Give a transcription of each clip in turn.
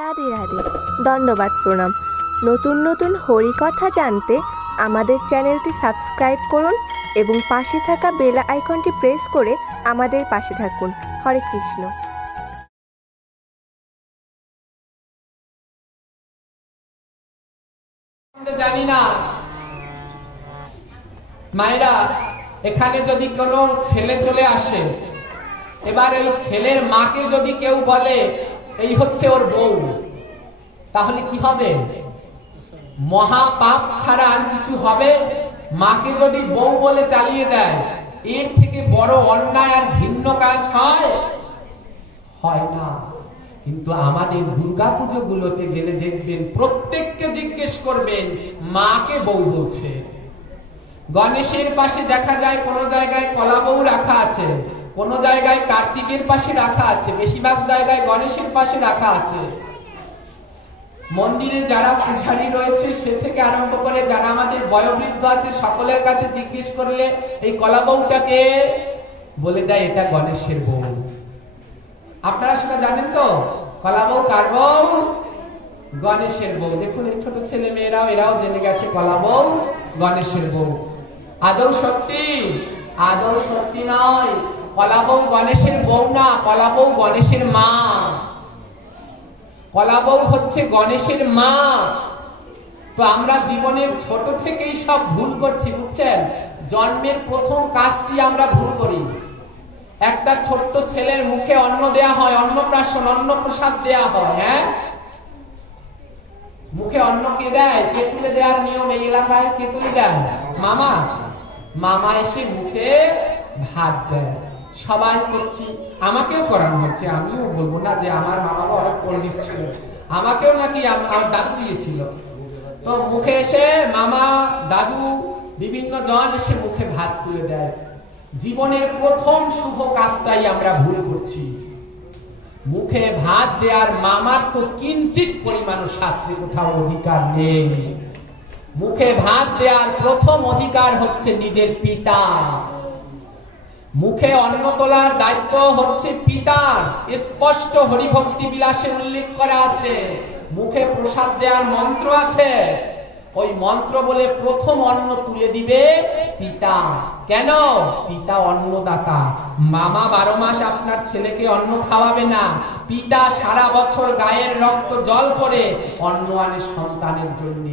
রাধে রাধে, দণ্ডবাদ প্রণাম। নতুন নতুন হরিকথা জানতে আমাদের চ্যানেলটি সাবস্ক্রাইব করুন এবং পাশে থাকা বেল আইকনটি প্রেস করে আমাদের পাশে থাকুন। হরে কৃষ্ণ। জানি না মায়েরা, এখানে যদি কোনো ছেলে চলে আসে, এবার ওই ছেলের মাকে যদি কেউ বলে এই হচ্ছে ওর বউ, তাহলে কি হবে? মহা পাপ ছাড়া আর কিছু হবে? মাকে যদি বউ বলে চালিয়ে দেয়, এর থেকে বড় অন্যায় আর ঘৃণ্য কাজ হয় না। কিন্তু আমাদের দুর্গা পুজো গুলোতে গেলে দেখবেন প্রত্যেককে জিজ্ঞেস করবেন মাকে বউ বলছে। গণেশের পাশে দেখা যায় কোন জায়গায় কলা বউ রাখা আছে, কোন জায়গায় কার্তিকের পাশে রাখা আছে, বেশিরভাগ জায়গায় গণেশের পাশে রাখা আছে। মন্দিরে যারা পূজারী রয়েছে সে থেকে আরম্ভ করে যারা আমাদের বয়োবৃদ্ধ আছে, সকলের কাছে জিজ্ঞেস করলে এই কলা বউটাকে বলে দেয় এটা গণেশের বউ। আপনারা সেটা জানেন তো? কলা বউ কার বউ? গণেশের বউ। দেখুন এই ছোট ছেলে মেয়েরাও এরাও জেনে গেছে কলা বউ গণেশের বউ। আদৌ সত্যি? আদৌ সত্যি নয়। কলা বউ গণেশের বউ না, কলা বউ গণেশের মা। কলা বউ হচ্ছে গণেশের মা। তো আমরা জীবনের ছোট থেকেই সব ভুল করছি, বুঝছেন? জন্মের প্রথম কাজটি আমরা ভুল করি। একটা ছোট্ট ছেলের মুখে অন্ন দেয়া হয়, অন্নপ্রাশন, অন্নপ্রসাদ দেয়া হয়। হ্যাঁ, মুখে অন্ন কে দেয়? কে তুলে দেওয়ার নিয়ম এই এলাকায়? কে তুলে দেয়? মামা। মামা এসে মুখে ভাত দেয়। সবাই করছি, আমাকেও করানো হচ্ছে। আমিও বলবো না যে আমার মামা অনেক পণ্ডিত ছিল, আমাকেও নাকি আমার দাদু দিয়েছিল। তো মুখে এসে মামা, দাদু, বিভিন্ন জন এসে মুখে ভাত তুলে দেয়। জীবনের প্রথম শুভ কাজটাই আমরা ভুল করছি। মুখে ভাত দেওয়ার মামার তো কিঞ্চিত পরিমাণ শাস্ত্রে কোথাও অধিকার নেই। মুখে ভাত দেওয়ার প্রথম অধিকার হচ্ছে নিজের পিতা। মুখে অন্ন তোলার দায়িত্ব হচ্ছে পিতার। স্পষ্ট হরিভক্তি বিলাসে উল্লেখ করা আছে। মুখে প্রসাদ দেওয়ার মন্ত্র আছে, ওই মন্ত্র বলে প্রথম অন্ন তুলে দিবে পিতা। কেন? পিতা অন্নদাতা। মামা 12 মাস আপনার ছেলেকে অন্ন খাওয়াবে না, পিতা সারা বছর গায়ের রক্ত জল করে অন্ন আনে সন্তানের জন্য।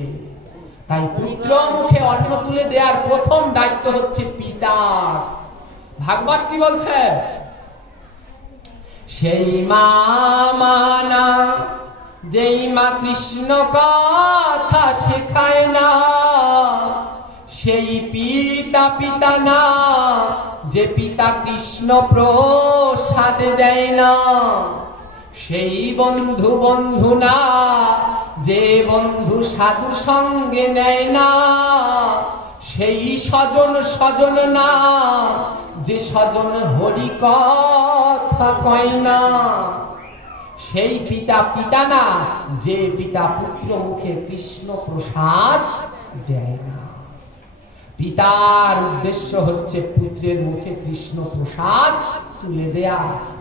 তাই পুত্র মুখে অন্ন তুলে দেওয়ার প্রথম দায়িত্ব হচ্ছে পিতা। ভাগবত কি বলছে? সেই মা মানা যেই মা কৃষ্ণ কথা শেখায় না, সেই পিতা পিতা না যে পিতা কৃষ্ণ প্রসাদ দেয় না, সেই বন্ধু বন্ধু না যে বন্ধু সাধু সঙ্গে নেয় না, সেই স্বজন স্বজন না যে স্বজন হরি কথা কয় না, সেই পিতা পিতা না যে পিতা পুত্র মুখে কৃষ্ণ প্রসাদ দেয় না। পিতার উদ্দেশ্য হচ্ছে পুত্রের মুখে কৃষ্ণ প্রসাদ তুলে দেয়া।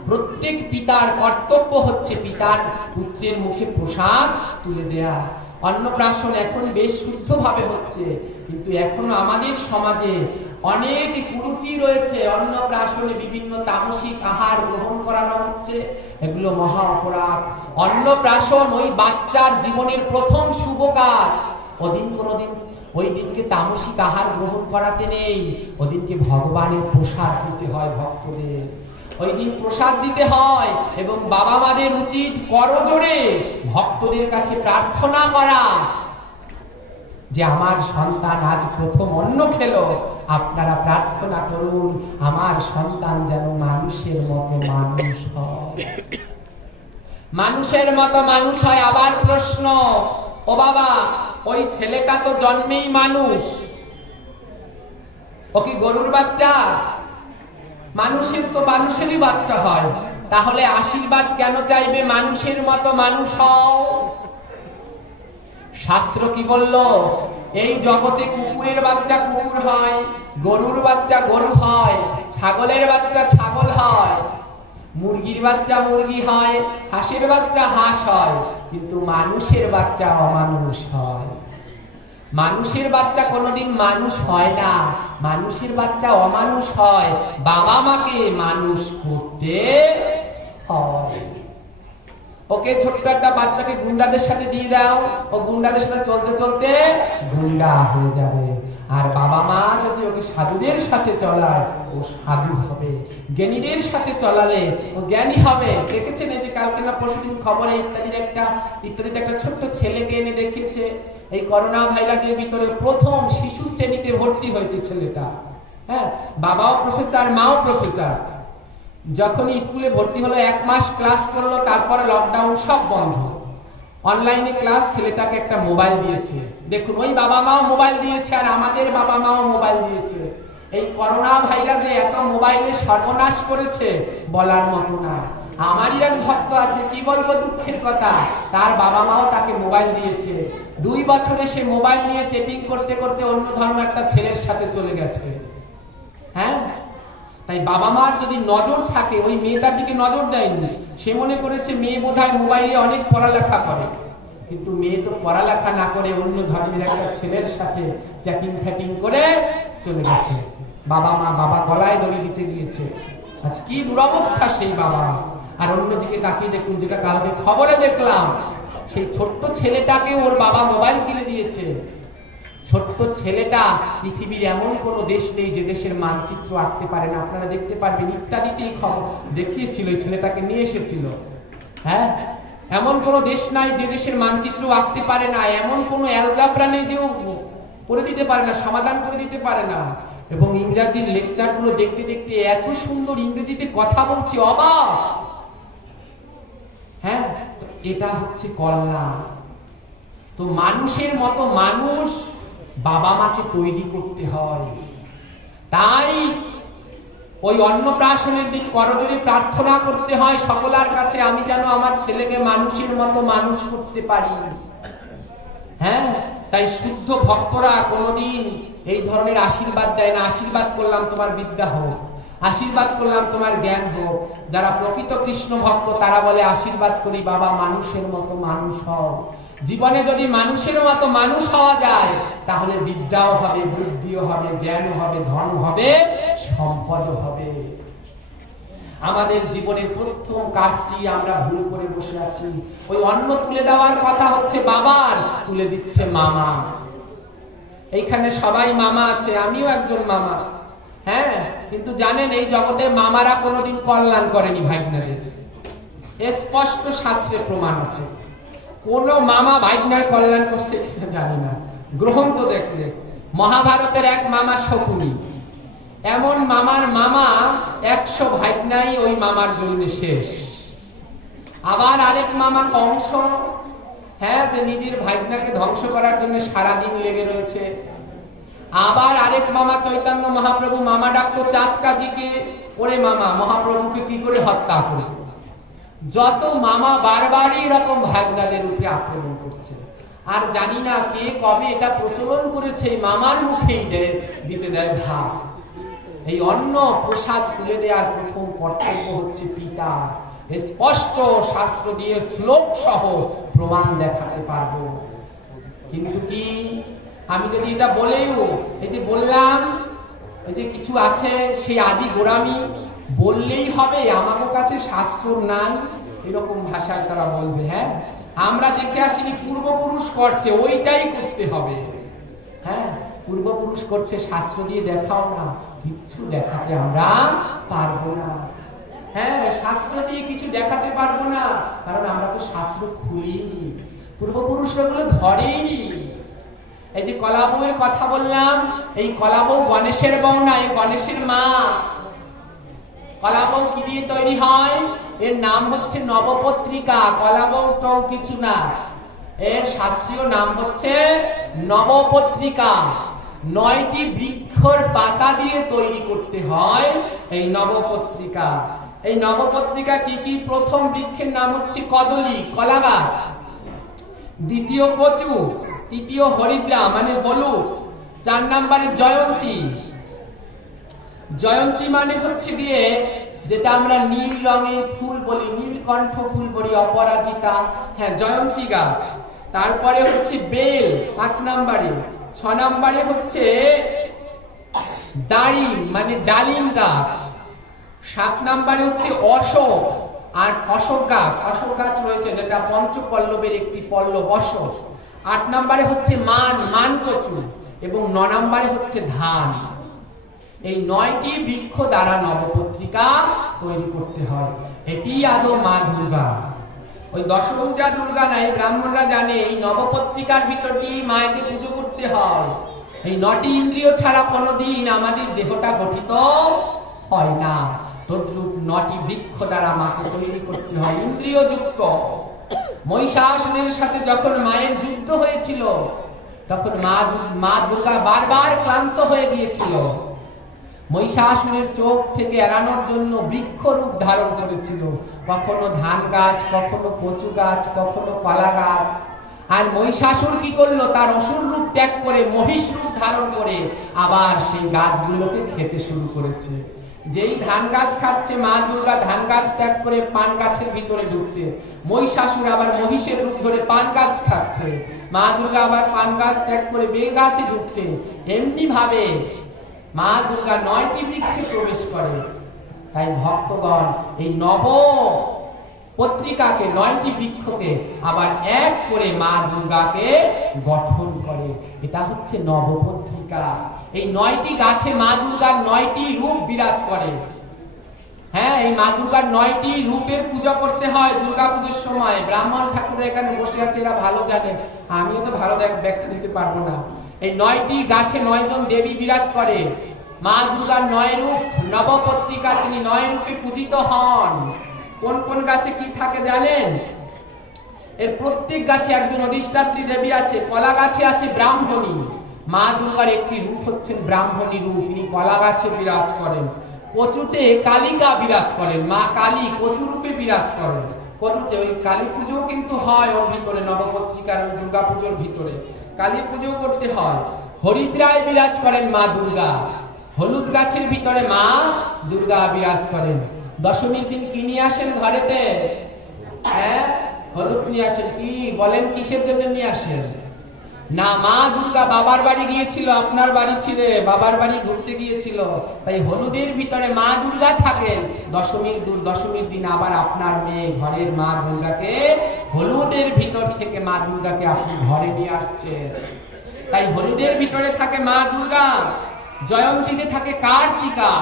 প্রত্যেক পিতার কর্তব্য হচ্ছে পিতার পুত্রের মুখে প্রসাদ তুলে দেয়া। অন্নপ্রাশন এখন বেশ শুদ্ধভাবে হচ্ছে, কিন্তু এখনো আমাদের সমাজে অনেক কুরুচি রয়েছে। অন্নপ্রাশনে বিভিন্ন তামসিক আহার গ্রহণ করানো হচ্ছে, এগুলো মহা অপরাধ। অন্নপ্রাশন ওই বাচ্চার জীবনের প্রথম শুভ কাজ। ওই দিনকে তামসিক আহার গ্রহণ করাতে নেই, ওদিনকে ভগবানের প্রসাদ দিতে হয় ভক্তদের। ওই দিন প্রসাদ দিতে হয় এবং বাবা মাদের উচিত করজোড়ে ভক্তদের কাছে প্রার্থনা করা যে আমার সন্তান আজ প্রথম অন্ন খেলো, আপনারা প্রার্থনা করুন আমার সন্তান যেন মানুষের মতো মানুষ হয়। মানুষের মতো মানুষ হয়। আবার প্রশ্ন, ও বাবা, ওই ছেলেটা তো জন্মেই মানুষ, ও কি গরুর বাচ্চা? মানুষের তো মানুষেরই বাচ্চা হয়, তাহলে আশীর্বাদ কেন চাইবে মানুষের মতো মানুষ হও? শাস্ত্র কি বলল? এই জগতে কুকুরের বাচ্চা কুকুর হয়, গরুর বাচ্চা গরু হয়, ছাগলের বাচ্চা ছাগল হয়। মুরগির বাচ্চা মুরগি হয়, হাঁসের বাচ্চা হাঁস হয়, কিন্তু মানুষের বাচ্চা অমানুষ হয়। মানুষের বাচ্চা কোনোদিন মানুষ হয় না, মানুষের বাচ্চা অমানুষ হয়, বাবা মাকে মানুষ করতে হয়। ওকে ছোট্ট একটা বাচ্চাকে গুন্ডাদের সাথে দিয়ে দাও, ও গুন্ডাদের সাথে চলতে চলতে গুন্ডা হয়ে যাবে। আর বাবা মা যদি ওকে সাধুদের সাথে চলায়, ও সাধু হবে। জ্ঞানীদের সাথে চলালে ও জ্ঞানী হবে। দেখেছেন এই যে কালকে না পরশুদিন খবরে ইত্যাদিতে একটা ছোট্ট ছেলেকে এনে দেখিয়েছে, এই করোনা ভাইরাসের ভিতরে প্রথম শিশু শ্রেণীতে ভর্তি হয়েছে ছেলেটা। হ্যাঁ, বাবাও প্রফেসর, মাও প্রফেসর। যখনই স্কুলে ভর্তি হলো 1 মাস ক্লাস করলো, তারপরে লকডাউন, সব বন্ধ, অনলাইনে ক্লাস। ছেলেটাকে একটা মোবাইল দিয়েছে। দেখুন, ওই বাবা মাও মোবাইল দিয়েছে, আর আমাদের বাবা মাও মোবাইল দিয়েছে। এই করোনা ভাইরাসে এত মোবাইলে সর্বনাশ করেছে বলার মতো না। আমারই এক ভক্ত আছে, কি বলবো দুঃখের কথা, তার বাবা মাও তাকে মোবাইল দিয়েছে। 2 বছরে সে মোবাইল নিয়ে চ্যাটিং করতে করতে অন্য ধর্ম একটা ছেলের সাথে চলে গেছে। হ্যাঁ, তাই বাবা মার যদি নজর থাকে, ওই মেয়েটার দিকে নজর দেয়নি। সে মনে করেছে মেয়ে বোধহয় মোবাইলে অনেক পড়ালেখা করে, কিন্তু মেয়ে তো পড়ালেখা না করে অন্য ধর্মের একটা ছেলের সাথে চ্যাটিং ফ্যাটিং করে চলে গেছে। বাবা গলায় দড়ি দিতে গিয়েছে। আজ কি দুরবস্থা সেই বাবা। আর অন্যদিকে তাকিয়ে দেখুন, যেটা কালকে খবরে দেখলাম, সেই ছোট্ট ছেলেটাকে ওর বাবা মোবাইল কিনে দিয়েছে। ছোট্ট ছেলেটা, পৃথিবীর এমন কোন দেশ নেই যে দেশের মানচিত্র আঁকতে পারে না। আপনারা দেখতে পারবেন, ইত্যাদিতেই খবর দেখিয়েছিল, এই ছেলেটাকে নিয়ে এসেছিল। হ্যাঁ, এমন কোন দেশ নাই যে দেশের মানচিত্র আঁকতে পারে না, এমন কোন অ্যালজাবরা নেই যে করে দিতে পারে না, সমাধান করে দিতে পারে না। এবং ইংরেজির লেকচার গুলো দেখতে দেখতে এত সুন্দর ইংরেজিতে কথা বলছে, অবাক। হ্যাঁ, এটা হচ্ছে কল্যাণ। তো মানুষের মতো মানুষ বাবা মাকে তৈরি করতে হয়। তাই ওই অন্নপ্রাশনের দিন করজোড়ে প্রার্থনা করতে হয় সকলের কাছে, আমি যেন আমার ছেলেকে মানুষের মতো মানুষ করতে পারি। হ্যাঁ, তাই শুদ্ধ ভক্তরা কোনোদিন এই ধরনের আশীর্বাদ দেয় না। আশীর্বাদ করলাম তোমার বিদ্যা হোক, আশীর্বাদ করলাম তোমার জ্ঞান হোক। যারা প্রকৃত কৃষ্ণ ভক্ত তারা বলে আশীর্বাদ করি বাবা মানুষের মতো মানুষ হও। জীবনে যদি মানুষের মতো মানুষ হওয়া যায়, তাহলে বিদ্যাও হবে, বুদ্ধিও হবে, জ্ঞান হবে, ধন হবে, সম্পদ হবে। আমাদের জীবনের প্রথম কাজটি আমরা ভুল করে বসে আছি। ওই অন্ন তুলে দেওয়ার কথা হচ্ছে বাবার, তুলে দিচ্ছে মামা। এইখানে সবাই মামা আছে, আমিও একজন মামা। হ্যাঁ, কিন্তু জানেন এই জগতে মামারা কোনোদিন কল্যাণ করেনি ভাইগনাদের। স্পষ্ট শাস্ত্রে প্রমাণ আছে, কোন মামা ভাইগনার কল্যাণ করছে জানি না। গ্রন্থ দেখলে মহাভারতের এক মামা শকুনি, এমন মামার মামা 100 ভাইগনাই ওই মামার জন্য শেষ। আবার আরেক মামা কংস, হ্যাঁ, যে নিজের ভাইগনাকে ধ্বংস করার জন্য সারাদিন লেগে রয়েছে। আবার আরেক মামা চৈতন্য মহাপ্রভু, মামা ডাকতো চাঁদকাজিকে, ওরে মামা মহাপ্রভুকে কি করে হত্যা করে। যত মামা বারবারই এরকম ভাগনাদের উপরে আক্রমণ করছে। আর জানি না কে কবে এটা প্রচলন করেছে, মামার মুখেই দিতে দেয় ভাগ। এই অন্ন প্রসাদ তুলে দেওয়ার প্রথম কর্তব্য হচ্ছে পিতা। স্পষ্ট শাস্ত্র দিয়ে শ্লোক সহ প্রমাণ দেখাতে পারবো। কিন্তু কি, আমি যদি এটা বলেও, এই যে বললাম, এই যে কিছু আছে সেই আদি গোড়ামি, বললেই হবে আমাদের কাছে শাস্ত্র নাই, এরকম ভাষায় তারা বলবে। হ্যাঁ, আমরা দেখে আসিনি পূর্বপুরুষ করছে, ওইটাই করতে হবে। হ্যাঁ, পূর্বপুরুষ করছে, শাস্ত্র দিয়ে দেখাও না, কিছু দেখাতে আমরা পারবো না। হ্যাঁ, শাস্ত্র দিয়ে কিছু দেখাতে পারবো না, কারণ আমরা তো শাস্ত্র খুলিনি, পূর্বপুরুষরা গুলো ধরেইনি। এই যে কলা বউয়ের কথা বললাম, এই কলা বউ গণেশের বউ না, এই গণেশের মা। কলা বউ কি দিয়ে তৈরি হয়? এর নাম হচ্ছে নবপত্রিকা। কলা বউ তো কিছু না, এর শাস্ত্রীয় নাম হচ্ছে নবপত্রিকা। 9টি বৃক্ষর পাতা দিয়ে তৈরি করতে হয় এই নবপত্রিকা। এই নবপত্রিকা কি কি? প্রথম বৃক্ষের নাম হচ্ছে কদলী, কলা গাছ। দ্বিতীয় কচু, তৃতীয় হরিদ্রা মানে হলুদ, 4 নম্বরে জয়ন্তী। জয়ন্তী মানে হচ্ছে গিয়ে যেটা আমরা নীল রঙের ফুল বলি, নীলকণ্ঠ ফুল বলি, অপরাজিতা, হ্যাঁ জয়ন্তী গাছ। তারপরে হচ্ছে বেল 5 নম্বরে। 6 নম্বরে হচ্ছে ডালিম মানে ডালিম গাছ। 7 নম্বরে হচ্ছে অশোক, আর অশোক গাছ রয়েছে যেটা পঞ্চপল্লবের একটি পল্লব অশোক। 8 নম্বরে হচ্ছে মানকচু এবং 9 নম্বরে হচ্ছে ধান। এই 9টি বৃক্ষ দ্বারা নবপত্রিকা তৈরি করতে হয়। এটি আদৌ মা দুর্গা। ওই দশভুজা দুর্গা নাই, ব্রাহ্মণরা জানে এই নবপত্রিকার ভিতরটি মায়েকে পুজো করতে হয়। এই 9টি ইন্দ্রিয় ছাড়া কোনোদিন আমাদের দেহটা গঠিত হয় না। তদ্রূপ 9টি বৃক্ষ দ্বারা মাকে তৈরি করতে হয় ইন্দ্রিয় যুক্ত। মহিষাসুরের সাথে যখন মায়ের যুদ্ধ হয়েছিল তখন মা দুর্গা বারবার ক্লান্ত হয়ে গিয়েছিল। মহিষাসুরের চোখ থেকে এড়ানোর জন্য বৃক্ষ রূপ ধারণ করেছিল, কখনো ধান গাছ, কখনো কচু গাছ, কখনো কলা গাছ। আর মহিষাসুর কি করলো, তার অসুর রূপ ত্যাগ করে মহিষ রূপ ধারণ করে আবার সেই গাছগুলোকে খেতে শুরু করেছে। যেই ধান গাছ খাচ্ছে, মা দুর্গা ধান গাছ ত্যাগ করে পান গাছের ভিতরে ঢুকছে। মহিষাসুর আবার মহিষের রূপ ধরে পান গাছ খাচ্ছে। মা দুর্গা আবার পান গাছ ত্যাগ করে বেল গাছে ঢুকছে। এমনি ভাবে মা দুর্গা 9টি বৃক্ষে প্রবেশ করে। তাই ভক্তগণ এই নব পত্রিকাকে 9টি বৃক্ষকে আবার এক করে মা দুর্গাকে গঠন করে। এটা হচ্ছে নবপত্রিকা। এই 9টি গাছে মা দুর্গার 9টি রূপ বিরাজ করে। হ্যাঁ, এই মা দুর্গার 9টি রূপের পূজা করতে হয় দুর্গা পুজোর সময়। ব্রাহ্মণ ঠাকুর এখানে বসে আছে, এরা ভালো জানে, আমিও তো ভালো ব্যাখ্যা দিতে পারবো না। এই 9টি গাছে 9 জন দেবী বিরাজ করে। মা দুর্গার 9 রূপ নবপত্রিকা, তিনি 9 রূপে পূজিত হন। কোন কোন গাছে কি থাকে জানেন? এর প্রত্যেক গাছে একজন অধিষ্ঠাত্রী দেবী আছে। কলা গাছে আছে ব্রাহ্মণী। মা দুর্গার একটি রূপ হচ্ছেন ব্রাহ্মণী রূপ, তিনি কলা গাছে বিরাজ করেন। কচুতে কালিকা বিরাজ করেন, মা কালী কচু রূপে বিরাজ করেন। কচুতে ওই কালী পুজো কিন্তু হয় ওর ভিতরে, নবপত্রিকার দুর্গা পুজোর ভিতরে কালী পুজো করতে হয়। হরিদ্রায় বিরাজ করেন মা দুর্গা। হলুদ গাছের ভিতরে মা দুর্গা বিরাজ করেন। দশমীর দিন কি নিয়ে আসেন ঘরেতে? হ্যাঁ, হলুদ নিয়ে আসেন। কি বলেন, কিসের জন্য নিয়ে আসেন? না, মা দুর্গা বাবার বাড়ি গিয়েছিল, আপনার বাড়ি ছিলে, বাবার বাড়ি ঘুরতে গিয়েছিল, তাই হলুদের ভিতরে মা দুর্গা থাকেন। দশমীর দিন আবার আপনার মেয়ে ঘরের মা দুর্গাকে হলুদের ভিতর থেকে মা দুর্গাকে আপনি ঘরে নিয়ে আসছেন। তাই হলুদের ভিতরে থাকে মা দুর্গা। জয়ন্তীতে থাকে কার্তিকা।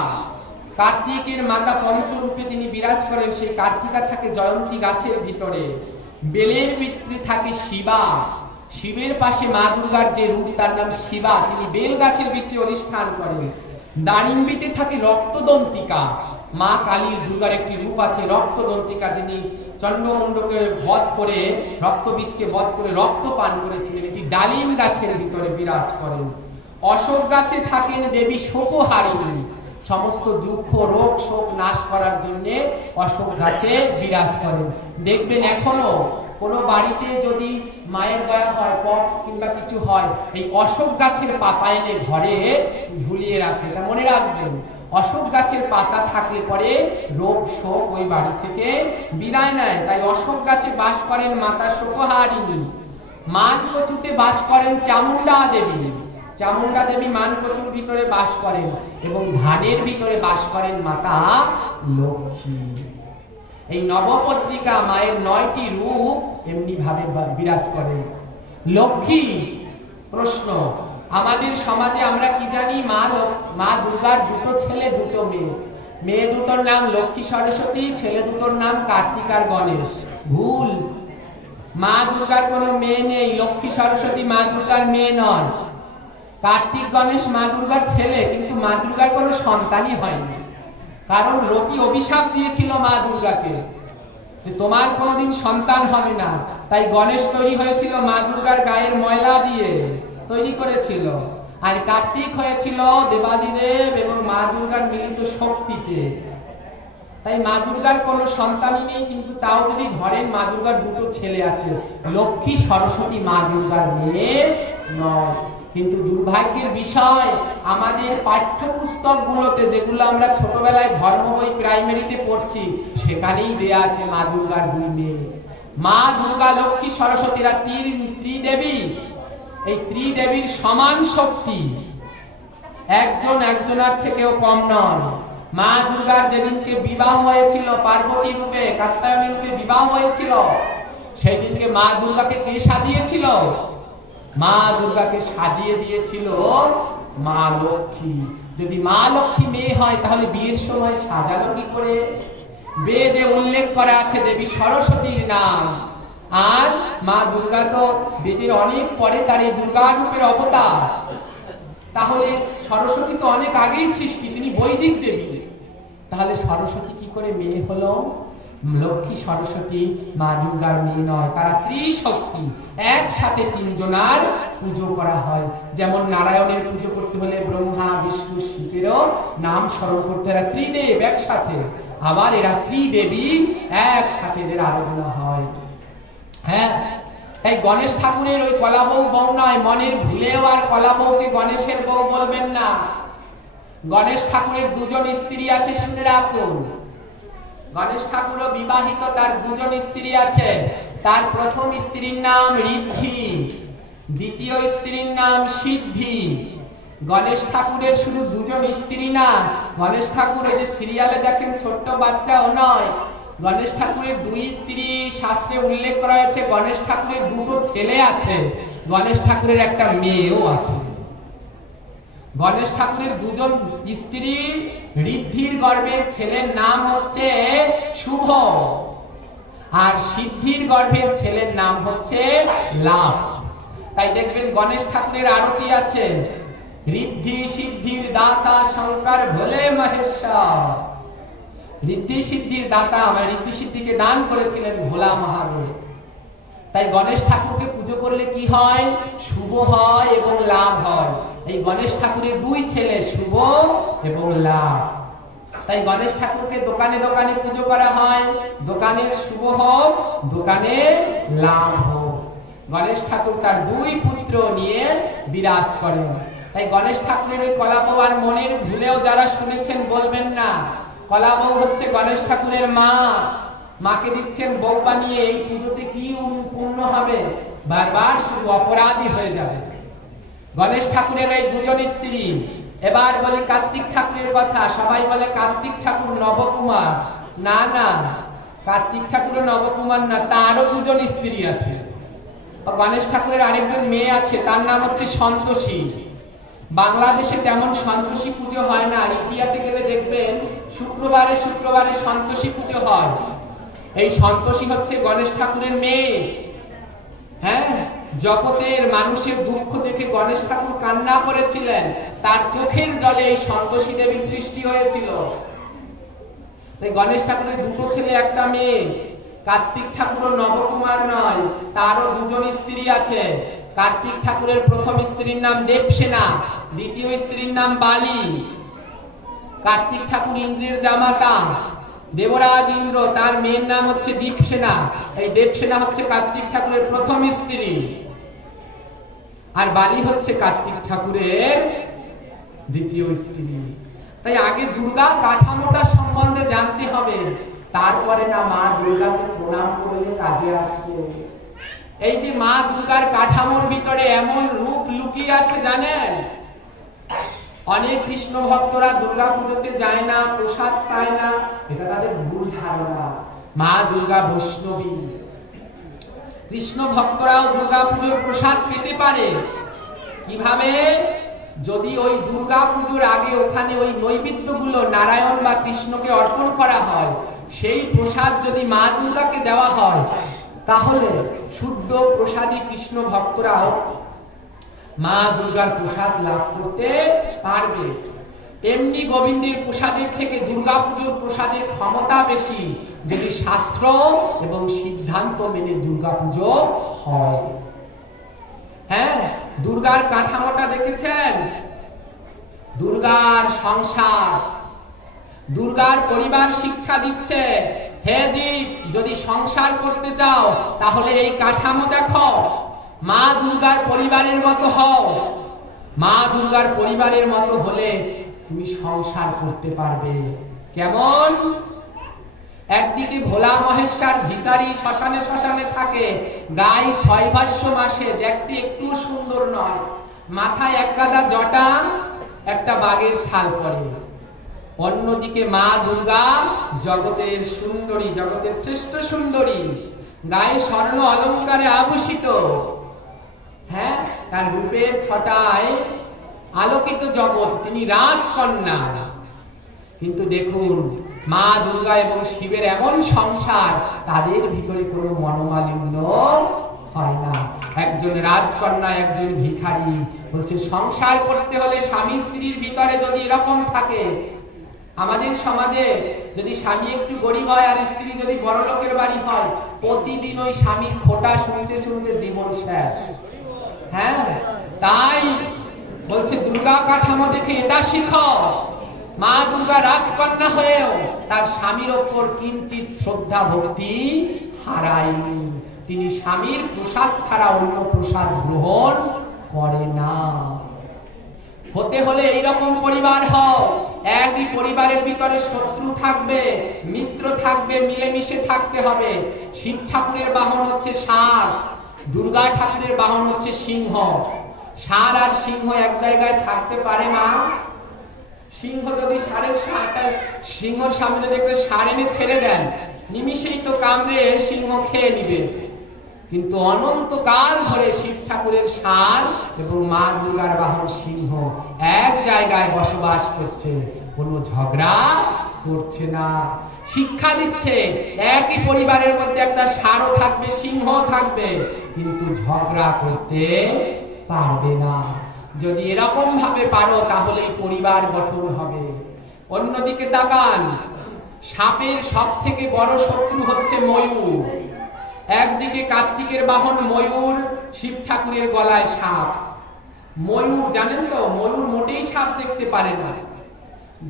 কার্তিকের মাতা পঞ্চরূপে তিনি বিরাজ করেন, সেই কার্তিকা থাকে জয়ন্তী গাছের ভিতরে। বেলের ভিতরে থাকে শিবা। শিবের পাশে মা দুর্গার যে রূপ তার নাম শিবা, তিনি বেল গাছের ভিতরে অধিষ্ঠান করেন। দারিম্বিতে থাকে রক্তদন্তিকা। মা কালীর দুর্গার একটি রূপ আছে রক্তদন্তিকা, যিনি চন্ডমুণ্ডকে বধ করে, রক্তবীজকে বধ করে রক্ত পান করেছিলেন। এটি ডালিম গাছের ভিতরে বিরাজ করেন। অশোক গাছে থাকেন দেবী শোকহারিণী। সমস্ত দুঃখ, রোগ, শোক নাশ করার জন্য অশোক গাছে বিরাজ করেন। দেখবেন এখনো কোনো বাড়িতে যদি মায়ের দয়া হয়, পক্স কিংবা কিছু হয়, এই অশোক গাছের পাতা এনে ঘরে ঝুলিয়ে রাখে। এটা মনে রাখবেন, অশোক গাছের পাতা থাকলে পরে রোগ শোক ওই বাড়ি থেকে বিদায় নেয়। তাই অশোক গাছে বাস করেন মাতা শোকহারিণী। মানকচুতে বাস করেন চামুন্ডা দেবী। চামুন্ডা দেবী মানকচুর ভিতরে বাস করেন এবং ধানের ভিতরে বাস করেন মাতা লক্ষ্মী। এই নবপত্রিকা মায়ের 9টি রূপ এমনি ভাবে বিরাজ করেন। লক্ষ্মী, প্রশ্ন, আমাদের সমাজে আমরা কি জানি? মা দুর্গার 2 ছেলে 2 মেয়ে। মেয়ে দুটোর নাম লক্ষ্মী সরস্বতী, ছেলে দুটোর নাম কার্তিক আর গণেশ। ভুল, মা দুর্গার কোনো মেয়ে নেই। লক্ষ্মী সরস্বতী মা দুর্গার মেয়ে নয়। কার্তিক গণেশ মা দুর্গার ছেলে, কিন্তু মা দুর্গার কোনো সন্তানই হয়নি। কারণ রতি অভিশাপ দিয়েছিল মা দুর্গাকে যে তোমার কোনোদিন সন্তান হবে না। তাই গণেশ তৈরি হয়েছিল মা দুর্গার গায়ের ময়লা দিয়ে তৈরি করেছিল। আর কার্তিক হয়েছিল দেবাদিদেব এবং মা দুর্গার মিলিত শক্তিতে। তাই মা দুর্গার কোনো সন্তানই নেই, কিন্তু তাও যদি ধরেন মা দুর্গার 2 ছেলে আছে। লক্ষ্মী সরস্বতী মা দুর্গার মেয়ে নয়। কিন্তু দুর্ভাগ্যের বিষয়, আমাদের পাঠ্যপুস্তকগুলোতে যেগুলো আমরা ছোটবেলায় ধর্ম বই প্রাইমারিতে পড়ছি, সেখানেই দেয়া আছে মা দুর্গার দুই মেয়ে। মা দুর্গা, লক্ষ্মী, সরস্বতীরা ত্রিদেবী। এই ত্রিদেবীর সমান শক্তি, একজন একজনের থেকেও কম নয়। মা দুর্গার যেদিনকে বিবাহ হয়েছিল, পার্বতী রূপে, কাত্যায়নী রূপে বিবাহ হয়েছিল, সেই দিনকে মা দুর্গাকে কে সাজিয়েছিল? মা দুর্গাকে সাজিয়ে দিয়েছিল মা লক্ষ্মী। যদি মা লক্ষ্মী মেয়ে হয়, তাহলে বিয়ের সময় সাজালো কি করে? বেদে উল্লেখ করা আছে দেবী সরস্বতীর নাম। আর মা দুর্গা তো বেদের অনেক পরে তার এই দুর্গা রূপের অবতার। তাহলে সরস্বতী তো অনেক আগেই সৃষ্টি, তিনি বৈদিক দেবী। তাহলে সরস্বতী কি করে মেয়ে হলো? লক্ষ্মী সরস্বতী মা দুর্গার মেয়ে নয়, তারা ত্রিশক্তি। একসাথে তিনজনার পুজো করা হয়। যেমন নারায়ণের পুজো করতে হলে ব্রহ্মা, বিষ্ণু, শিবেরও নাম স্মরণ করতে হয়, ত্রিদেব একসাথে। আবার এরা ত্রিদেবী, একসাথে এদের আরাধনা হয়। হ্যাঁ, এই গণেশ ঠাকুরের ওই কলা বউ বউ নয়, মনের ভুলেও আর কলা বউকে গণেশের বউ বলবেন না। গণেশ ঠাকুরের দুজন স্ত্রী আছে, শুনে রাখুন। গণেশ ঠাকুরও বিবাহিত, তার দুজন স্ত্রী আছে। তার প্রথম স্ত্রীর নাম ঋদ্ধি, দ্বিতীয় স্ত্রীর নাম সিদ্ধি। গণেশ ঠাকুরের শুধু দুজন স্ত্রী না, গণেশ ঠাকুর যে সিরিয়ালে দেখেন ছোট্ট বাচ্চাও নয়, গণেশ ঠাকুরের দুই স্ত্রী। শাস্ত্রে উল্লেখ করা হয়েছে গণেশ ঠাকুরের দুটো ছেলে আছে, গণেশ ঠাকুরের একটা মেয়েও আছে। গণেশ ঠাকুরের দুজন স্ত্রী, ঋদ্ধির গর্ভের ছেলের নাম হচ্ছে শুভ, আর সিদ্ধির গর্ভের ছেলের নাম হচ্ছে লাভ। তাই দেখবেন গণেশ ঠাকুরের আরতি আছে, ঋদ্ধি সিদ্ধির দাতা শঙ্কর ভোলে মহেশ্বর। ঋদ্ধি সিদ্ধির দাতা, আমার ঋদ্ধি সিদ্ধিকে দান করেছিলেন ভোলা মহাদেব। তাই গণেশ ঠাকুরকে পুজো করলে কি হয়? শুভ হয় এবং লাভ হয়। এই গণেশ ঠাকুরের দুই ছেলে, শুভ এবং লাভ। তাই গণেশ ঠাকুরকে দোকানে দোকানে পুজো করা হয়। দোকানের শুভ হোক, দোকানে লাভ হোক। গণেশ ঠাকুর তার দুই পুত্র নিয়ে বিরাজ করেন। তাই গণেশ ঠাকুরের ওই কলা বউ আর মনের ভুলেও যারা শুনেছেন বলবেন না। কলা বউ হচ্ছে গণেশ ঠাকুরের মা। মাকে দিচ্ছেন বউ বানিয়ে, এই পুজোতে কি পূর্ণ হবে? বারবার শুধু অপরাধী হয়ে যাবে। গণেশ ঠাকুরের এই দুজন স্ত্রী। এবার বলি কার্তিক ঠাকুরের কথা। সবাই বলে কার্তিক ঠাকুর নবকুমার। না না, কার্তিক ঠাকুর নবকুমার না, তারও দুজন স্ত্রী আছে। গণেশ ঠাকুরের আরেকজন মেয়ে আছে, তার নাম হচ্ছে সন্তোষী। বাংলাদেশে তেমন সন্তোষী পুজো হয় না। ইন্ডিয়াতে গেলে দেখবেন শুক্রবারে শুক্রবারে সন্তোষী পুজো হয়। এই সন্তোষী হচ্ছে গণেশ ঠাকুরের মেয়ে। হ্যাঁ, জগতের মানুষের দুঃখ দেখে গণেশ ঠাকুর কান্না করেছিলেন, তার চোখের জলে এই সন্তোষী দেবীর সৃষ্টি হয়েছিল। তাই গণেশ ঠাকুরের দুটো ছেলে একটা মেয়ে। কার্তিক ঠাকুরও নবকুমার নয়, তারও দুজন স্ত্রী আছে। কার্তিক ঠাকুরের প্রথম স্ত্রীর নাম দেবসেনা, দ্বিতীয় স্ত্রীর নাম বালি। কার্তিক ঠাকুর ইন্দ্রের জামাতা, দেবরাজ ইন্দ্র, তার মেয়ের নাম হচ্ছে দীপসেনা। এই দেবসেনা হচ্ছে কার্তিক ঠাকুরের প্রথম স্ত্রী, আর বালি হচ্ছে কার্তিক ঠাকুরের দ্বিতীয় স্ত্রী। তাই আগে দুর্গা কাঠামোটা সম্বন্ধে জানতে হবে, তারপরে না মা দুর্গাকে প্রণাম করলে কাজে আসবে। এই যে মা দুর্গার কাঠামোর ভিতরে এমন রূপ লুকিয়ে আছে জানেন? অনেক কৃষ্ণ ভক্তরা দুর্গা পুজোতে যায় না, প্রসাদ পায় না, এটা তাদের ভুল ধারণা। মা দুর্গা বৈষ্ণবী। কৃষ্ণ ভক্তরাও দুর্গা পুজোর প্রসাদ পেতে পারে। কিভাবে? যদি ওই দুর্গা পুজোর আগে ওখানে ওই নৈবেদ্যগুলো নারায়ণ বা কৃষ্ণকে অর্পণ করা হয়, সেই প্রসাদ যদি মা দুর্গাকে দেওয়া হয়, তাহলে শুদ্ধ প্রসাদী কৃষ্ণ ভক্তরাও মা দুর্গার প্রসাদ লাভ করতে পারবে। এমনি গোবিন্দের প্রসাদের থেকে দুর্গা পুজোর প্রসাদের ক্ষমতা বেশি, যদি শাস্ত্র এবং সিদ্ধান্ত মেনে দুর্গা পুজো হয়। হ্যাঁ, দুর্গার কাঠামোটা দেখেছেন? দুর্গার সংসার, দুর্গার পরিবার শিক্ষা দিচ্ছে, হে জীব, যদি সংসার করতে চাও তাহলে এই কাঠামো দেখো, মা দুর্গার পরিবারের মতো হও। মা দুর্গার পরিবারের মতো হলে তুমি সংসার করতে পারবে। কেমন? একদিকে ভোলা মহেশ্বর ভিখারি শ্মশানে শ্মশানে থাকে, গায়ে 6 ভাষ্য মাসে, দেখতে একটু সুন্দর নয়, মাথায় এক গাদা জটা, একটা বাঘের ছাল পরে। অন্যদিকে মা দুর্গা জগতের সুন্দরী, জগতের শ্রেষ্ঠ সুন্দরী, গায়ে স্বর্ণ অলঙ্কারে আভূষিত, হ্যাঁ, তার রূপের ছটায় আলোকিত জগৎ, তিনি রাজকন্যা। কিন্তু দেখুন মা দুর্গা এবং শিবের এমন সংসার, তাদের ভিতরে কোনো মনোমালিন্য হয় না। একজন রাজকন্যা, একজন ভিখারি, বলছে সংসার করতে হলে স্বামী স্ত্রীর ভিতরে যদি এরকম থাকে, আমাদের সমাজে যদি স্বামী একটু গরিব হয় আর স্ত্রী যদি বড় লোকের বাড়ি হয়, প্রতিদিন ওই স্বামীর খোঁটা শুনতে শুনতে জীবন শেষ। হ্যাঁ, তাই বলছে দুর্গা কাঠামো দেখে এটা শিখো, মা দুর্গা রাজকন্যা হয়েও তার স্বামীর ওপর কিঞ্চিত শ্রদ্ধা ভক্তি হারায়নি। তিনি স্বামীর প্রসাদ ছাড়া অন্য প্রসাদ গ্রহণ করে না। হতে হলে এইরকম পরিবার হও, একই পরিবারের ভিতরে শত্রু থাকবে, মিত্র থাকবে, মিলেমিশে থাকতে হবে। শিব ঠাকুরের বাহন হচ্ছে ষাঁড়, দুর্গা ঠাকুরের বাহন হচ্ছে সিংহ। ষাঁড় আর সিংহ এক জায়গায় থাকতে পারে না। সিংহ যদি সিংহর সামনে যদি একটা ষাঁড় এনে ছেড়ে দেন, নিমিষেই তো কামড়ে সিংহ খেয়ে নিবে। কিন্তু অনন্তকাল ধরে শিব ঠাকুরের ষাঁড় এবং মা দুর্গার বাহন সিংহ এক জায়গায় বসবাস করছে, কোনো ঝগড়া করছে না। শিক্ষা দিচ্ছে একই পরিবারের মধ্যে একটা ষাঁড়ও থাকবে, সিংহ থাকবে, কিন্তু ঝগড়া করতে পারবে না। যদি এরকম ভাবে পারো তাহলে পরিবার গঠন হবে। অন্যদিকে তাকান, সাপের সব থেকে বড় শত্রু হচ্ছে ময়ূর। একদিকে কার্তিকের বাহন ময়ূর, শিব ঠাকুরের গলায় সাপ। ময়ূর জানেন তো, ময়ূর মোটেই সাপ দেখতে পারে না।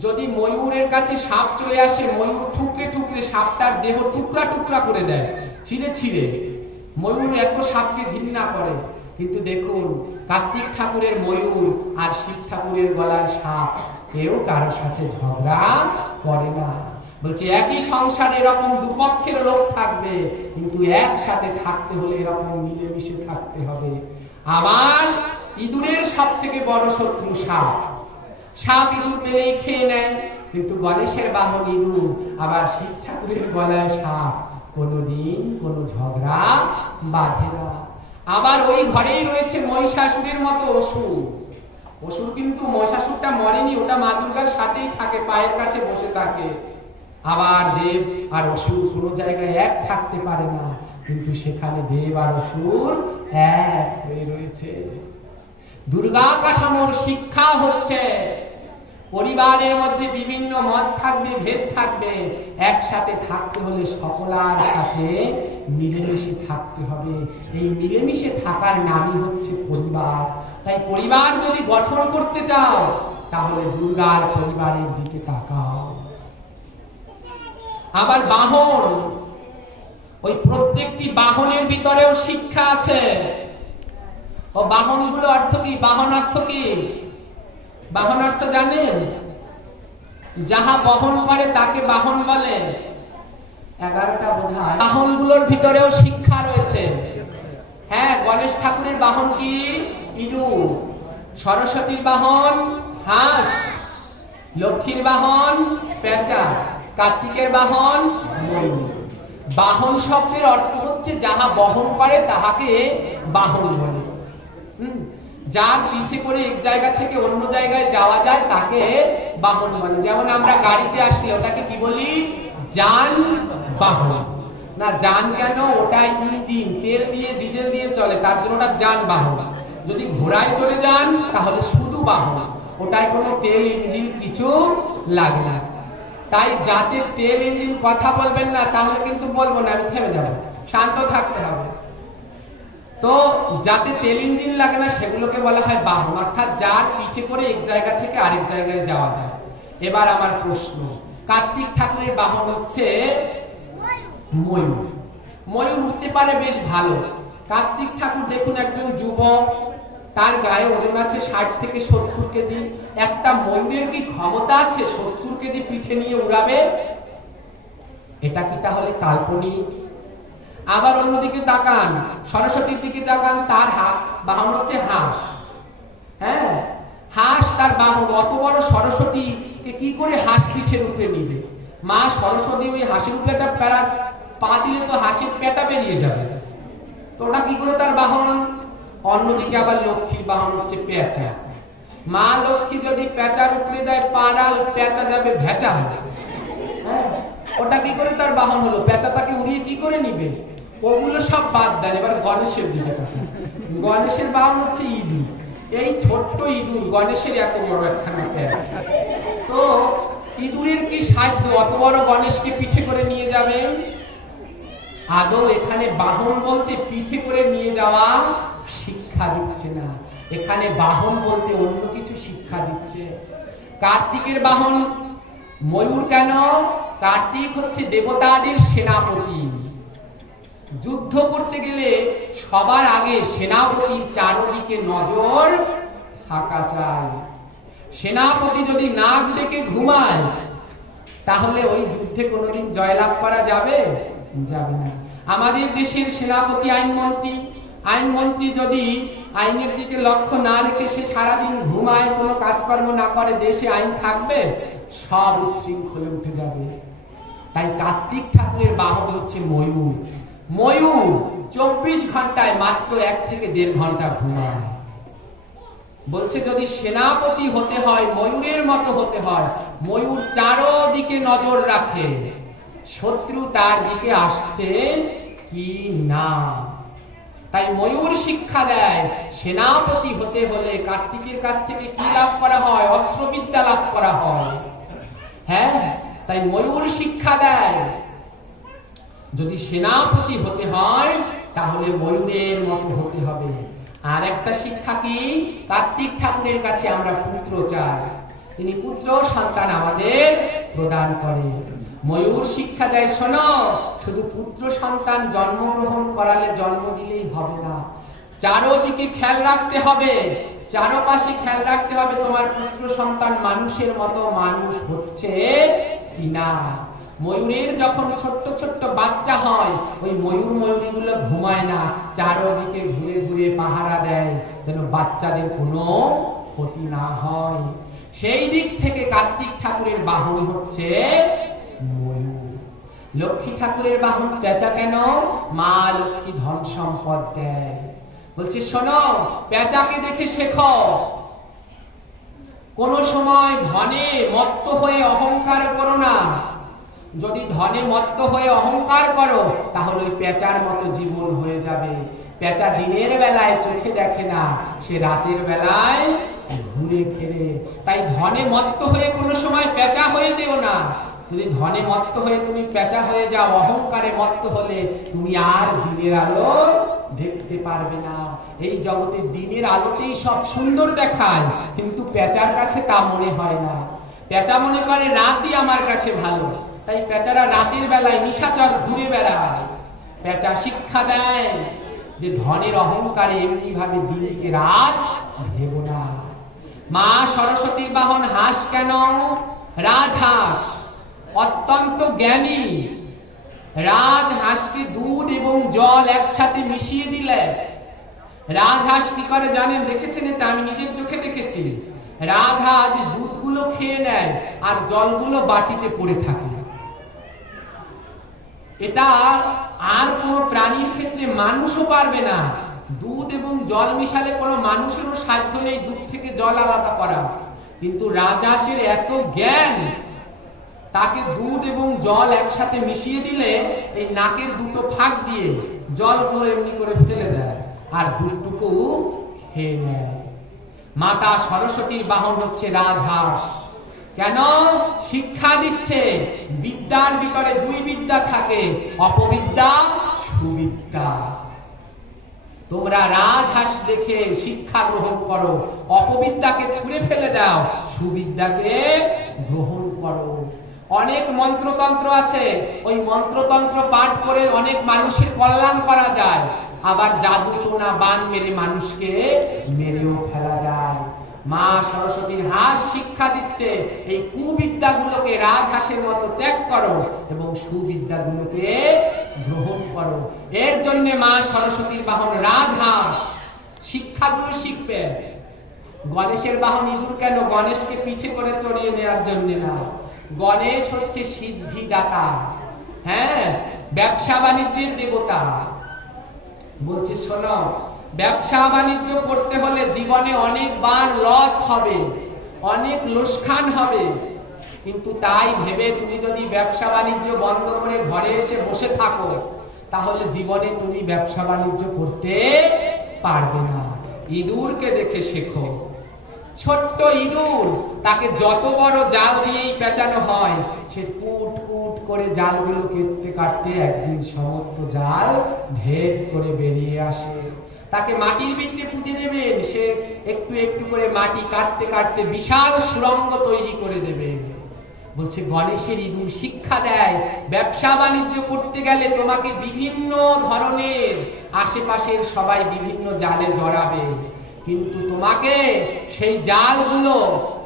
যদি ময়ূরের কাছে সাপ চলে আসে, ময়ূর ঠুকরে ঠুকরে সাপটার দেহ টুকরা টুকরা করে দেয়, ছিঁড়ে ছিঁড়ে। ময়ূর এত সাপকে ঘৃণা করে। কিন্তু দেখুন কার্তিক ঠাকুরের ময়ূর আর শিব ঠাকুরের গলায় সাপ, কেউ কারোর সাথে ঝগড়া করে না। বলছি একই সংসারে এরকম দুপক্ষের লোক থাকবে, কিন্তু একসাথে থাকতে হলে এরকম মিলেমিশে থাকতে হবে। আবার ইঁদুরের সব থেকে বড় শত্রু সাপ। সাপ ইঁদুর পেলেই খেয়ে নেয়, কিন্তু গণেশের বাহন ইঁদুর, আবার শিব ঠাকুরের গলায় সাপ, কোনোদিন কোনো ঝগড়া বাঁধে না। আবার ওই ঘরেই রয়েছে মহিষাসুরের মতো অসুর। অসুর কিন্তু মহিষাসুরটা মরেনি, ওটা মা দুর্গার সাথেই থাকে, পায়ের কাছে বসে থাকে। আবার দেব আর অসুর কোনো জায়গায় এক থাকতে পারে না, কিন্তু সেখানে দেব আর অসুর এক হয়ে রয়েছে। দুর্গা কাঠামোর শিক্ষা হচ্ছে পরিবারের মধ্যে বিভিন্ন মত থাকবে, ভেদ থাকবে, একসাথে থাকতে হলে সকলার সাথে মিলেমিশে থাকতে হবে। এই মিলেমিশে থাকার নামই হচ্ছে পরিবার। তাই পরিবার যদি গঠন করতে চাও তাহলে দুর্গার পরিবারের দিকে তাকাও। আবার বাহন, ওই প্রত্যেকটি বাহনের ভিতরেও শিক্ষা আছে। ও বাহনগুলো অর্থ কি? বাহন অর্থ কি? বাহন অর্থ জানেন? যাহা বহন করে তাকে বাহন বলে। 11টা বোধহয়। বাহনগুলোর ভিতরেও শিক্ষা রয়েছে। হ্যাঁ, গণেশ ঠাকুরের বাহন কি? ইঁদুর। সরস্বতীর বাহন হাঁস। লক্ষ্মীর বাহন পেঁচা। কার্তিকের বাহন ময়ূর। বাহন শব্দের অর্থ হচ্ছে যাহা বহন করে তাহাকে বাহন বলে। যার পিছে করে এক জায়গা থেকে অন্য জায়গায় যাওয়া যায় তাকে বাহন বলে। যেমন আমরা গাড়িতে আসলে ওটাকে কি বলি? যান বাহন। না, যান কেন? ওটা ইঞ্জিন, তেল দিয়ে ডিজেল দিয়ে চলে, তার জন্য ওটা যানবাহন। যদি ঘোড়ায় চলে যান তাহলে শুধু বাহন, ওটায় কোনো তেল ইঞ্জিন কিছু লাগে না। তাই যাতে তেল ইঞ্জিন কথা বলবেন না, তাহলে কিন্তু বলবো না, আমি থেমে যাবো, শান্ত থাকতে হবে। তো যাতে তেল ইঞ্জিন লাগে না সেগুলোকে বলা হয় বাহন, অর্থাৎ যার পিছে করে এক জায়গা থেকে আরেক জায়গায় যাওয়া যায়। এবার আমার প্রশ্ন, কার্তিক ঠাকুরের বাহন হচ্ছে ময়ূর। ময়ূর উঠতে পারে বেশ ভালো। কার্তিক ঠাকুর দেখুন একজন যুবক, তার গায়ে ওজন আছে 60 থেকে 70 কেজি। একটা ময়ূরের কি ক্ষমতা আছে 70 কেজি পিঠে নিয়ে উড়াবে? এটা কি তাহলে কাল্পনিক? আবার অন্যদিকে তাকান, সরস্বতীর দিকে তাকান, তার বাহন হচ্ছে হাঁস। হ্যাঁ, হাঁস তার বাহন। অত বড় সরস্বতী কি করে হাঁস পিঠের উপরে নিবে? মা সরস্বতী ওই হাঁসের উপরে একটা পা দিলে তো হাঁসের পেটা বেরিয়ে যাবে, তো ওটা কি করে তার বাহন? অন্যদিকে আবার লক্ষ্মীর বাহন হচ্ছে পেঁচা। মা লক্ষ্মী যদি পেঁচার উপরে দেয় পাড়াল, পেঁচা যাবে ভেচা হবে। হ্যাঁ, ওটা কি করে তার বাহন হলো? পেঁচা তাকে উড়িয়ে কি করে নিবে? ওগুলো সব বাদ দেন, এবার গণেশের দিকে। গণেশের বাহন হচ্ছে ইঁদুর। এই ছোট্ট ইঁদুর, গণেশের এত বড় একখানা পেট। তো ইঁদুরের কি সাহায্য অত বড় গণেশকে পিঠে করে নিয়ে যাবে? আদৌ এখানে বাহন বলতে পিঠে করে নিয়ে যাওয়া শিক্ষা দিচ্ছে না, এখানে বাহন বলতে অন্য কিছু শিক্ষা দিচ্ছে। কার্তিকের বাহন ময়ূর কেন? কার্তিক হচ্ছে দেবতাদের সেনাপতি। যুদ্ধ করতে গেলে সবার আগে সেনাপতির চারদিকে নজর থাকা চাই। সেনাপতি যদি নাক ডেকে ঘুমায় তাহলে ওই যুদ্ধে কোনোদিন জয়লাভ করা যাবে? যাবে না। আমাদের দেশের সেনাপতি আইনমন্ত্রী যদি আইনের দিকে লক্ষ্য না রেখে সে সারাদিন ঘুমায়, কোনো কাজকর্ম না করে, দেশে আইন থাকবে? সব উচ্ছৃঙ্খলে উঠে যাবে। তাই কার্তিক ঠাকুরের বাহন হচ্ছে ময়ূর। ময়ূর 24 ঘন্টায় মাত্র 1 থেকে 1.5 ঘন্টা ঘুমায়। বলছে যদি সেনাপতি হতে হয় ময়ূরের মতো হতে হয়। ময়ূর চারদিকে নজর রাখে, শত্রু তার দিকে আসছে কি না। তাই ময়ূর শিক্ষা দেয় সেনাপতি হতে হলে কার্তিকের কাছ থেকে কি লাভ করা হয়? অস্ত্রবিদ্যা লাভ করা হয়। হ্যাঁ, তাই ময়ূর শিক্ষা দেয় যদি সেনাপতি হতে হয় তাহলে ময়ূরের মতো হতে হবে। আর একটা শিক্ষা কি? কার্তিক ঠাকুরের কাছে আমরা পুত্র চাই, তিনি পুত্র সন্তান আমাদের প্রদান করে। ময়ূর শিক্ষা দেয় শোনো, শুধু পুত্র সন্তান জন্মগ্রহণ করালে, জন্ম দিলেই হবে না, চারদিকে খেয়াল রাখতে হবে, চারপাশে খেয়াল রাখতে হবে তোমার পুত্র সন্তান মানুষের মতো মানুষ হচ্ছে কিনা। ময়ূরের যখন ছোট্ট ছোট্ট বাচ্চা হয়, ওই ময়ূরীগুলো ঘুমায় না, চারদিকে ঘুরে ঘুরে পাহারা দেয় যেন বাচ্চাদের কোনো ক্ষতি না হয়। সেই দিক থেকে কার্তিক ঠাকুরের বাহন হচ্ছে ময়ূর। লক্ষ্মী ঠাকুরের বাহন পেঁচা কেন? মা লক্ষ্মী ধন সম্পদ দেয়। বলছে শোনো, পেঁচাকে দেখে শেখো, কোন সময় ধনে মত্ত হয়ে অহংকার করো না। যদি ধনে মত্ত হয়ে অহংকার করো তাহলে ওই পেঁচার মতো জীবন হয়ে যাবে। পেঁচা দিনের বেলায় চোখে দেখে না, সে রাতের বেলায় ঘুরে ফিরে। তাই ধনে মত্ত হয়ে কোনো সময় পেঁচা হয়ে যেও না। যদি ধনে মত্ত হয়ে তুমি পেঁচা হয়ে যাও, অহংকারে মত্ত হলে তুমি আর দিনের আলো দেখতে পারবে না। এই জগতে দিনের আলোতেই সব সুন্দর দেখায়, কিন্তু পেঁচার কাছে তা মনে হয় না। পেঁচা মনে করে রাতই আমার কাছে ভালো, তাই পেঁচারা রাতের বেলায় নিশাচর ঘুরে বেড়ায়। পেঁচা শিক্ষা দেয় যে ধনের অহংকারে এমনি ভাবে দিনকে রাত ভেবো না। মা সরস্বতীর বাহন হাঁস কেন? রাজহাঁস অত্যন্ত জ্ঞানী। রাজহাঁসকে দুধ এবং জল একসাথে মিশিয়ে দিলে রাজহাঁস কি করে জানেন? দেখেছেন? এটা আমি নিজের চোখে দেখেছি। রাজহাঁস দুধগুলো খেয়ে নেয় আর জলগুলো বাটিতে পড়ে থাকে। এটা আর কোনো প্রাণীর ক্ষেত্রে মানুষও পারবে না। দুধ এবং জল মিশালে কোনো মানুষেরও সাধ্য নেই দুধ থেকে জল আলাদা করা, কিন্তু রাজহাঁসের এত জ্ঞান, তাকে দুধ এবং জল একসাথে মিশিয়ে দিলে এই নাকের দুটো ফাঁক দিয়ে জলগুলো এমনি করে ফেলে দেয় আর দুধটুকু খেয়ে নেয়। মাতা সরস্বতীর বাহন হচ্ছে রাজহাঁস। কেন? শিক্ষা দিচ্ছে বিদ্যার ভিতরে 2 বিদ্যা থাকে, অপবিদ্যা, সুবিদ্যা। তোমরা রাজহাঁস দেখে শিক্ষা গ্রহণ করো, অপবিদ্যাকে ছুঁড়ে ফেলে দাও, সুবিদ্যাকে গ্রহণ করো। অনেক মন্ত্রতন্ত্র আছে, ওই মন্ত্রতন্ত্র পাঠ করে অনেক মানুষের কল্যাণ করা যায়। আবার জাদু টোনা বান মেরে মানুষকে মেরেও ফেলা যায়। মা সরস্বতীর হাস শিক্ষা দিচ্ছে, এই কুবিদ্যাগুলোকে রাজহাঁসের মতো ত্যাগ করো এবং সুবিদ্যাগুলোকে গ্রহণ করো। এর জন্য মা সরস্বতীর বাহন রাজহাঁস, শিক্ষাগুলো শিখবে। গণেশের বাহন ইঁদুর কেন? গণেশকে পিঠে করে চড়িয়ে নেওয়ার জন্য না। গণেশ হচ্ছে সিদ্ধিদাতা, হ্যাঁ, ব্যবসা বাণিজ্যের দেবতা। বলছে শোনো, ব্যবসা বাণিজ্য করতে হলে জীবনে অনেকবার লস হবে, অনেক লোকসান হবে, কিন্তু তাই ভেবে তুমি যদি ব্যবসা বাণিজ্য বন্ধ করে ঘরে এসে বসে থাকো, তাহলে জীবনে তুমি ব্যবসা বাণিজ্য করতে পারবে না। ইঁদুরকে দেখে শেখো। ছোট্ট ইঁদুর, তাকে যত বড় জাল দিয়েই পেঁচানো হয়, সে কুট কুট করে জালগুলো কেটে কাটতে একদিন সমস্ত জাল ভেদ করে বেরিয়ে আসে। তাকে মাটির ভিতরে পুঁতে দেবেন, সে একটু একটু করে মাটি কাটতে কাটতে বিশাল সুড়ঙ্গ তৈরি করে দেবে। বলছে গণেশের ইঁদুর শিক্ষা দেয়, ব্যবসা বাণিজ্য করতে গেলে তোমাকে বিভিন্ন ধরনের, আশেপাশের সবাই বিভিন্ন জালে জড়াবে, কিন্তু তোমাকে সেই জালগুলো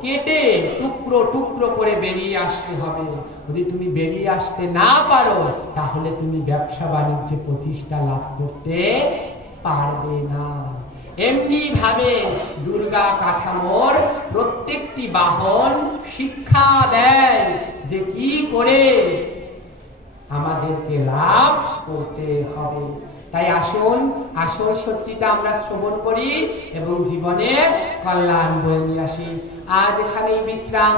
কেটে টুকরো টুকরো করে বেরিয়ে আসতে হবে। যদি তুমি বেরিয়ে আসতে না পারো, তাহলে তুমি ব্যবসা বাণিজ্যে প্রতিষ্ঠা লাভ করতে পারবে না। এমনি ভাবে দুর্গা কাঠামোর প্রত্যেকটি বাহন শিক্ষা দেয় যে কি করে আমাদেরকে লাভ করতে হবে। তাই আসুন আসল সত্যিটা আমরা শ্রবণ করি এবং জীবনে কল্যাণ বয়ে নিয়ে আসি। আজ এখানেই বিশ্রাম।